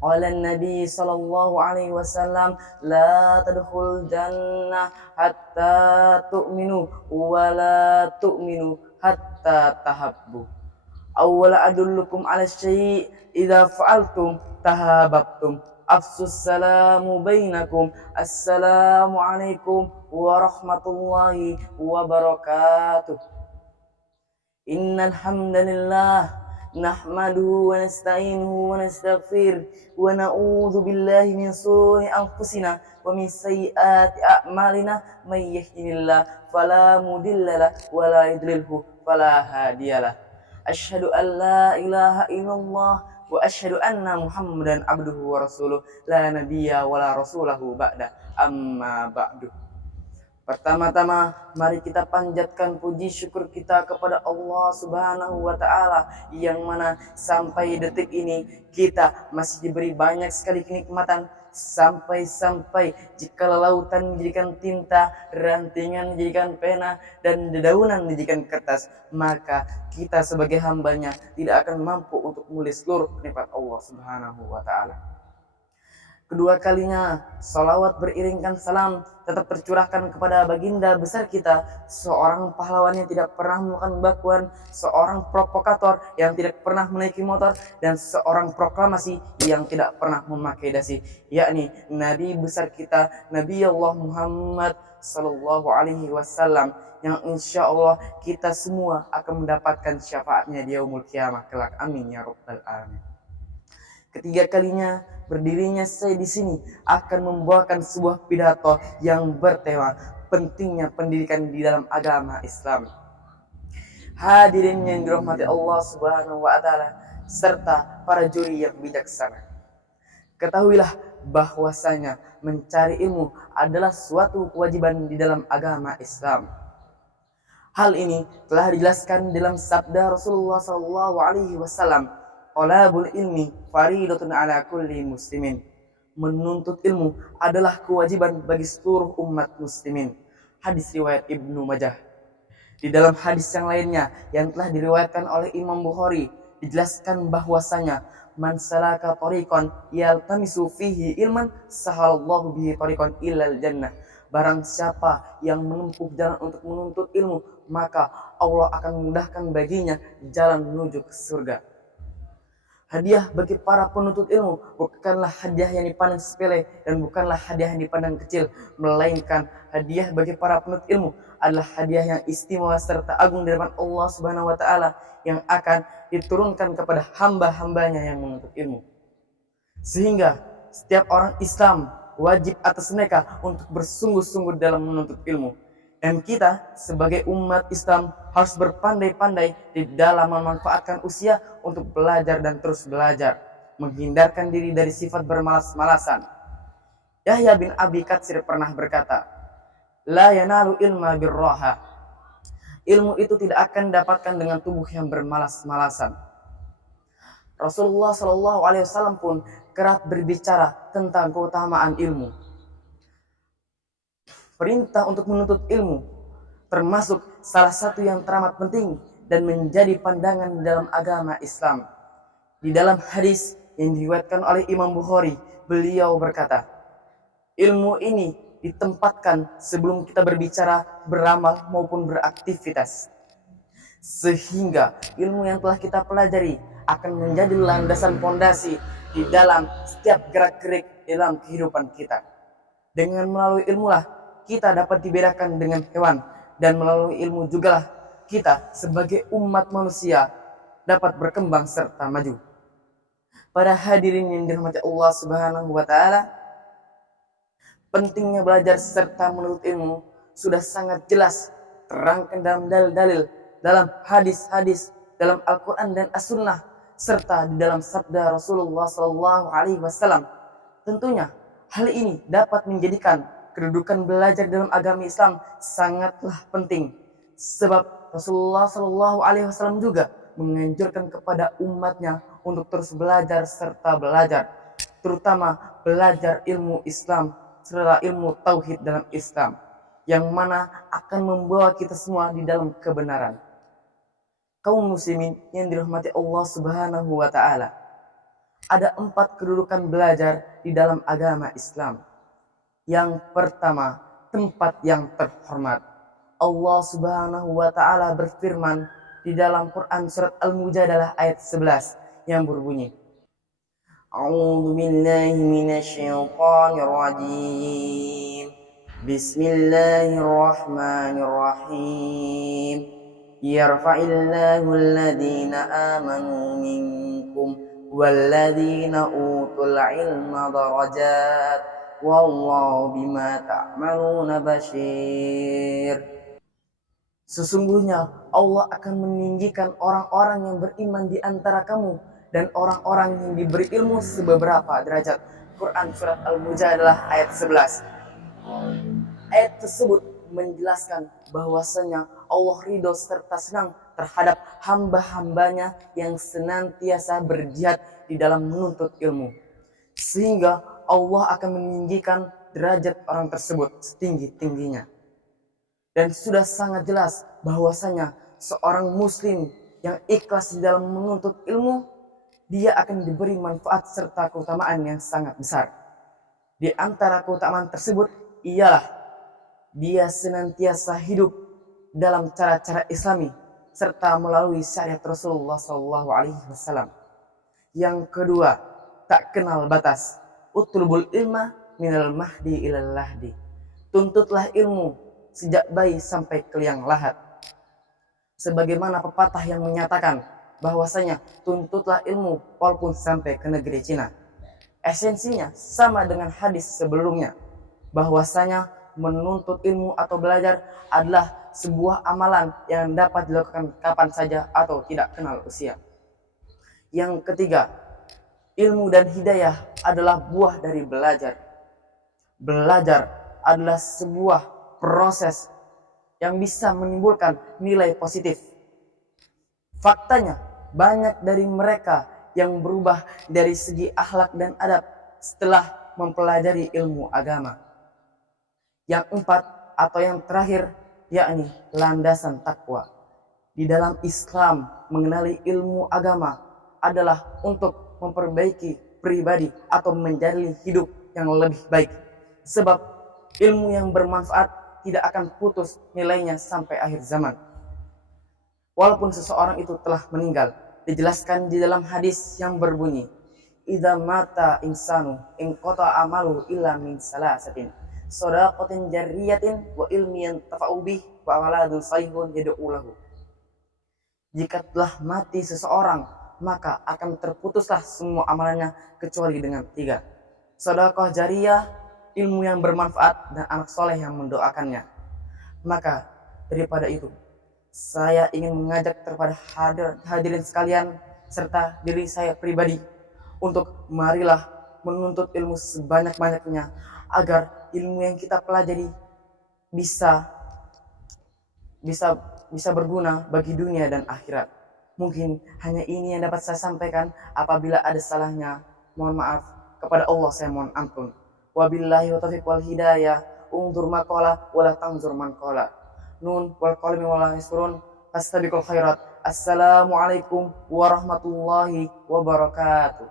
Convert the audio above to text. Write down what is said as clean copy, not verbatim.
Qala Nabi sallallahu alaihi wasallam, la tadkhul jannah hatta tu'minu wa la tu'minu hatta tahabbu. Awwala adullukum ala syai' idza fa'altum tahabbtum. Afsus salamu bainakum. Assalamu alaikum warahmatullahi wabarakatuh. Innal hamdalillah nahmaduhu wa nasta'inuhu wa nastaghfir wa na'udzu billahi min shururi anfusina wa min sayyiati a'malina may yahdihillahu fala mudhillalah wa la yudlilhu fala hadiyalah. Asyhadu an la ilaha illallah wa asyhadu anna Muhammadan abduhu wa rasuluh la nabiyya wa la rasulahu ba'da amma ba'du. Pertama-tama, mari kita panjatkan puji syukur kita kepada Allah Subhanahu wa Ta'ala, yang mana sampai detik ini kita masih diberi banyak sekali kenikmatan. Sampai-sampai jika lautan dijadikan tinta, rantingan dijadikan pena, dan dedaunan dijadikan kertas, maka kita sebagai hambanya tidak akan mampu untuk menulis seluruh nikmat Allah Subhanahu wa Ta'ala. Kedua kalinya, salawat beriringkan salam tetap tercurahkan kepada baginda besar kita, seorang pahlawan yang tidak pernah melakukan bakwan, seorang provokator yang tidak pernah menaiki motor, dan seorang proklamasi yang tidak pernah memakai dasi, yakni Nabi besar kita, Nabi Allah Muhammad Sallallahu Alaihi Wasallam, yang insya Allah kita semua akan mendapatkan syafaatnya di yaumul kiamah kelak. Amin ya rabbal alamin. Ketiga kalinya berdirinya saya di sini akan membawakan sebuah pidato yang bertema pentingnya pendidikan di dalam agama Islam. Hadirin yang dirahmati Allah Subhanahu wa Ta'ala serta para juri yang bijaksana, ketahuilah bahwasanya mencari ilmu adalah suatu kewajiban di dalam agama Islam. Hal ini telah dijelaskan dalam sabda Rasulullah SAW, talabul ilmi faridatun ala kulli muslimin. Menuntut ilmu adalah kewajiban bagi seluruh umat muslimin. Hadis riwayat Ibnu Majah. Di dalam hadis yang lainnya yang telah diriwayatkan oleh Imam Bukhari, dijelaskan bahwasanya man salaka tariqan yaltamisu fihi ilman sahalallahu bihi tariqan ilal jannah. Barang siapa yang menempuh jalan untuk menuntut ilmu, maka Allah akan memudahkan baginya jalan menuju ke surga. Hadiah bagi para penuntut ilmu bukanlah hadiah yang dipandang sepele dan bukanlah hadiah yang dipandang kecil, melainkan hadiah bagi para penuntut ilmu adalah hadiah yang istimewa serta agung di hadapan Allah Subhanahu wa Ta'ala, yang akan diturunkan kepada hamba-hambanya yang menuntut ilmu. Sehingga setiap orang Islam wajib atas mereka untuk bersungguh-sungguh dalam menuntut ilmu. Dan kita sebagai umat Islam harus berpandai-pandai di dalam memanfaatkan usia untuk belajar dan terus belajar, menghindarkan diri dari sifat bermalas-malasan. Yahya bin Abi Katsir pernah berkata, la yanalu ilma birroha. Ilmu itu tidak akan dapatkan dengan tubuh yang bermalas-malasan. Rasulullah SAW pun kerap berbicara tentang keutamaan ilmu. Perintah untuk menuntut ilmu termasuk salah satu yang teramat penting dan menjadi pandangan dalam agama Islam. Di dalam hadis yang diriwayatkan oleh Imam Bukhari, beliau berkata, ilmu ini ditempatkan sebelum kita berbicara, beramal maupun beraktivitas, sehingga ilmu yang telah kita pelajari akan menjadi landasan fondasi di dalam setiap gerak-gerik dalam kehidupan kita. Dengan melalui ilmulah kita dapat dibedakan dengan hewan, dan melalui ilmu jugalah kita sebagai umat manusia dapat berkembang serta maju. Para hadirin yang dirahmati Allah Subhanahu wa Ta'ala, pentingnya belajar serta menuntut ilmu sudah sangat jelas terangkan dalam dalil-dalil, dalam hadis-hadis, dalam Al-Quran dan As-Sunnah, serta di dalam sabda Rasulullah SAW. Tentunya hal ini dapat menjadikan kedudukan belajar dalam agama Islam sangatlah penting, sebab Rasulullah SAW juga menganjurkan kepada umatnya untuk terus belajar serta belajar, terutama belajar ilmu Islam serta ilmu tauhid dalam Islam, yang mana akan membawa kita semua di dalam kebenaran. Kaum muslimin yang dirahmati Allah Subhanahu wa Ta'ala, Ada 4 kedudukan belajar di dalam agama Islam. Yang pertama, tempat yang terhormat. Allah Subhanahu wa taala berfirman di dalam Quran surat Al-Mujadalah ayat 11 yang berbunyi, A'udzu billahi minasyaitonir rajim. Bismillahirrahmanirrahim. Yarfa'illahu alladhina amanu minkum walladzina utul ilma darajat wallahu bima ta'maluna basyir. Sesungguhnya Allah akan meninggikan orang-orang yang beriman di antara kamu dan orang-orang yang diberi ilmu sebeberapa derajat. Quran surat Al-Mujadalah ayat 11. Ayat tersebut menjelaskan bahwasanya Allah ridho serta senang terhadap hamba-hambanya yang senantiasa berjihad di dalam menuntut ilmu. Sehingga Allah akan meninggikan derajat orang tersebut setinggi-tingginya. Dan sudah sangat jelas bahwasanya seorang muslim yang ikhlas di dalam menuntut ilmu, dia akan diberi manfaat serta keutamaan yang sangat besar. Di antara keutamaan tersebut ialah dia senantiasa hidup dalam cara-cara Islami serta melalui syariat Rasulullah SAW. Yang kedua, tak kenal batas. Utlubul ilma minal mahdi ilal lahdi. Tuntutlah ilmu sejak bayi sampai ke liang lahat. Sebagaimana pepatah yang menyatakan bahwasanya tuntutlah ilmu walaupun sampai ke negeri Cina. Esensinya sama dengan hadis sebelumnya, bahwasanya menuntut ilmu atau belajar adalah sebuah amalan yang dapat dilakukan kapan saja atau tidak kenal usia. Yang ketiga, ilmu dan hidayah adalah buah dari belajar. Belajar adalah sebuah proses yang bisa menimbulkan nilai positif. Faktanya, banyak dari mereka yang berubah dari segi akhlak dan adab setelah mempelajari ilmu agama. Yang keempat atau yang terakhir, yakni landasan takwa. Di dalam Islam, mengenali ilmu agama adalah untuk memperbaiki pribadi atau menjalani hidup yang lebih baik. Sebab ilmu yang bermanfaat tidak akan putus nilainya sampai akhir zaman. Walaupun seseorang itu telah meninggal, dijelaskan di dalam hadis yang berbunyi, idza mata insanu inqata amalu illa min salasatin, shadaqatin jariyatin wa ilmin tafa'u bih wa waladun salihun yad'u lahu. Jika telah mati seseorang, maka akan terputuslah semua amalannya kecuali dengan 3. Sedekah jariyah, ilmu yang bermanfaat, dan anak soleh yang mendoakannya. Maka daripada itu, saya ingin mengajak kepada hadirin sekalian serta diri saya pribadi untuk marilah menuntut ilmu sebanyak-banyaknya agar ilmu yang kita pelajari bisa berguna bagi dunia dan akhirat. Mungkin hanya ini yang dapat saya sampaikan. Apabila ada salahnya, mohon maaf. Kepada Allah saya mohon ampun. Wabillahi wa taufiq wal hidayah. Unzur maqala wala tanzur man qala. Nun wal qalmi wala yasrun. Fastabiqul khairat. Assalamualaikum warahmatullahi wabarakatuh.